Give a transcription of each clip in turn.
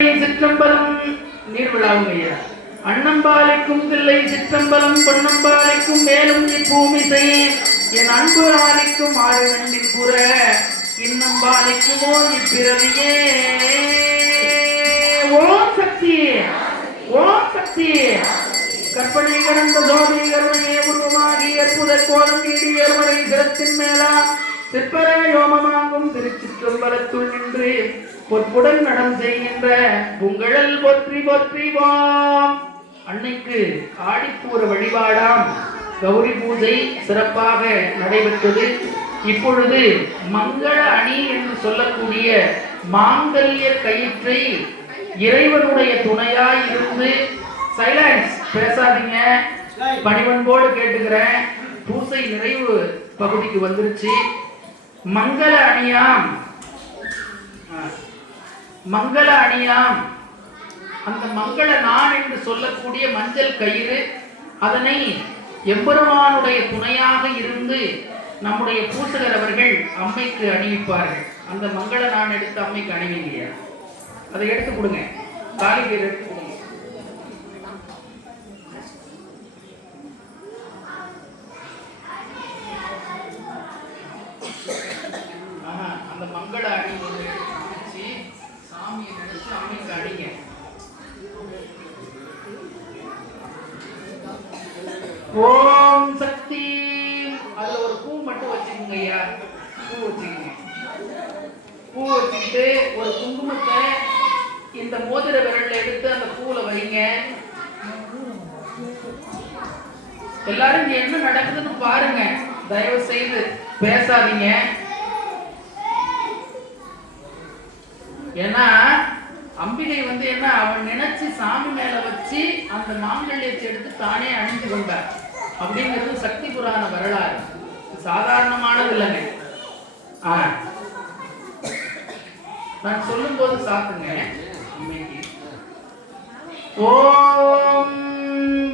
சிற்றம்பலம் நீர்விழாவுங்க அண்ணம்பாலைக்கும் தில்லை சிற்றம்பலம் பொன்னம்பாலைக்கும் மேலும் இப்பூமிசை என் அன்பு ஆலைக்கும் ஆறு நண்டின் புற இன்னம்பாலைக்குமோ இப்பிறவியே. ஓம் சக்தி ஓம் சக்தி. கற்பனை கடந்த சோதி கருணையே உருவமாகி அற்புத கோலம் நீடி அருமறை சிரத்தின் மேலாம் சிற்பர யோமமாகும் திருச்சிற்றம்பலத்துள் நின்று பொற்புடன் நடம் செய்கின்ற புங்கழல் போற்றி போற்றிவோம். அன்னைக்கு ஆடிப்பூர வழிபாடாம் கௌரி பூஜை சிறப்பாக நடைபெற்றது. இப்பொழுது மங்கள அணி என்று சொல்லக்கூடிய மாங்கல்ய கயிற்றை இறைவனுடைய துணையாய் இருந்து சைலன்ஸ் பேசாதீங்க, பணிவன்போடு கேட்டுக்கிறேன். பூசை நிறைவு பகுதிக்கு வந்துருச்சு. மங்கள அணியாம் மங்கள அணியாம் அந்த மங்கள நான் என்று சொல்லக்கூடிய மஞ்சள் கயிறு, அதனை எம்பெருமானுடைய துணையாக இருந்து நம்முடைய பூசகர் அவர்கள் அம்மைக்கு அணிவிப்பார்கள். அந்த மங்கள நான் எடுத்து அம்மைக்கு அணிவிங்க. அதை எடுத்து கொடுங்க, தாலி கயிறு எடுத்து கொடுங்க. அந்த மங்கள அணி ஒரு எடுத்து சாமியை நினைச்சு அம்மைக்கு அணிங்க. ஓம் சக்தி. அதுல ஒரு பூ மட்டும் வச்சுக்கோங்க ஐயா. பூ வச்சுக்கோங்க. பூ வச்சுக்கிட்டு ஒரு குங்குமத்தை இந்த மோதிர விரல்ல எடுத்து அந்த பூல வைங்க. எல்லாரும் இங்க என்ன நடக்குதுன்னு பாருங்க, தயவு செய்து பேசாதீங்க. ஏன்னா அம்பிகை என்ன அவன் நினைச்சு சாமி மேல வச்சு அந்த மாங்கல்யத்தை எடுத்து தானே அணிந்து கொண்டார் அப்படிங்கிறது சக்தி புராண வரலாறு. சாதாரணமானது இல்லைங்க. நான் சொல்லும் போது சாப்பிடுங்க. ஓம்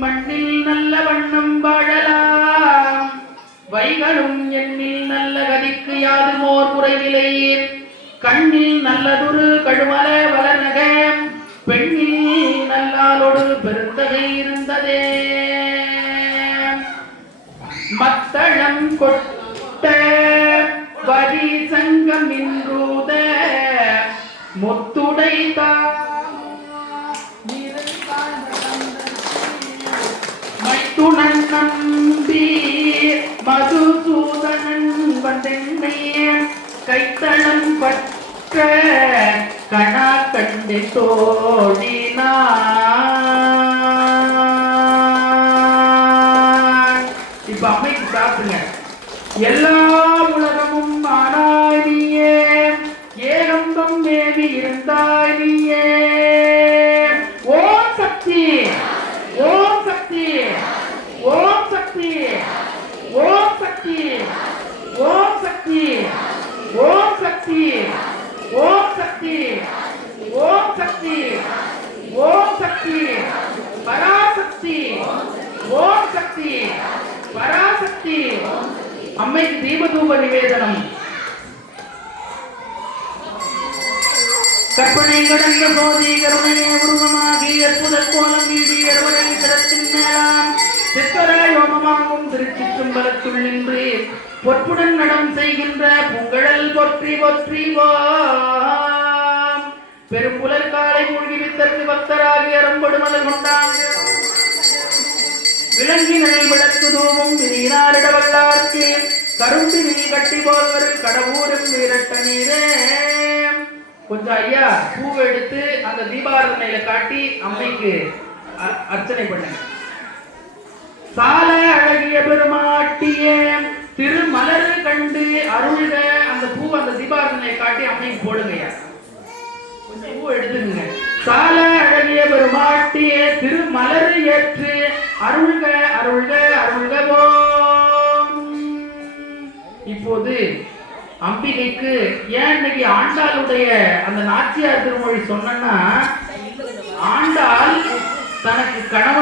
மண்ணில் நல்ல வண்ணம் வாழலாம், வைகளும் எண்ணில் நல்ல கதிக்கு யாதுமோர் குறைவிலை, கண்ணில் நல்லதொரு கழுமல வளர்நக, பெண்ணில் நல்லாலோடு பெருந்தகை இருந்ததே, மத்தளம் கொட்ட வரி சங்கம் இன்றூத முத்துடை மைத்துணன் நம்பி மதுசூதனன் வந்தென்னை கைத்தளம் பற்ற கணா கண்டு தோழினான். இப்ப அம்மைக்கு சாப்பிடுங்க. எல்லா உலகமும் ஆனாய் நீயே, ஏகம்பம் மேவி இருந்தாய் நீயே. ஓம் சக்தி ஓம் சக்தி ஓம் சக்தி ஓம் சக்தி ஓம் சக்தி ஓம் சக்தி ஓம் சக்தி ஓம் சக்தி ஓம் சக்தி பராசக்தி ஓம் சக்தி பராசக்தி. அம்மைக்கு தீபதூப நிவேதனம். கற்பனை கடந்த சோதி கருணையே உருவமாகி அற்புத கோலம் நீடி அறுவரை சிரத்தின் மேலாம் சிற்பர யோமமாகும் திருச்சிற்றம்பலத்துள் நின்று பொற்புடன் நடம் செய்கின்ற புங்கழல் போற்றி போற்றிவோம். பெரும்புலர் காலை மூழ்கி வித்தற்கு பக்தராகி அறம்படுமலர் கொண்டான் விலங்கினில் விளக்கு தூவும் விரியினாரிட வல்லார்க்கு கரும்பி நீ கட்டி போல்வர் கடவுரும் வீரட்ட நீரே. கொஞ்சம் ஐயா பூவை எடுத்து அந்த தீபாரதனையில காட்டி அம்மைக்கு அர்ச்சனை பண்ணுங்க. சால அழகிய பெருமாட்டிய திருமலர் கண்டு அருள்க. அந்த பூ அந்த தீபாரதனையை காட்டி அம்மைக்கு போடுங்க. கொஞ்சம் பூ எடுத்துங்க. சால அழகிய பெருமாட்டிய திருமலர் ஏற்று அருள்க அருள்க அருள்க போம். இப்போது அம்பிகைக்கு ஏன் இன்னைக்கு ஆண்டாளுடைய அந்த நாச்சியார் திருமொழி சொன்னா, ஆண்டாள் தனக்கு கணவன்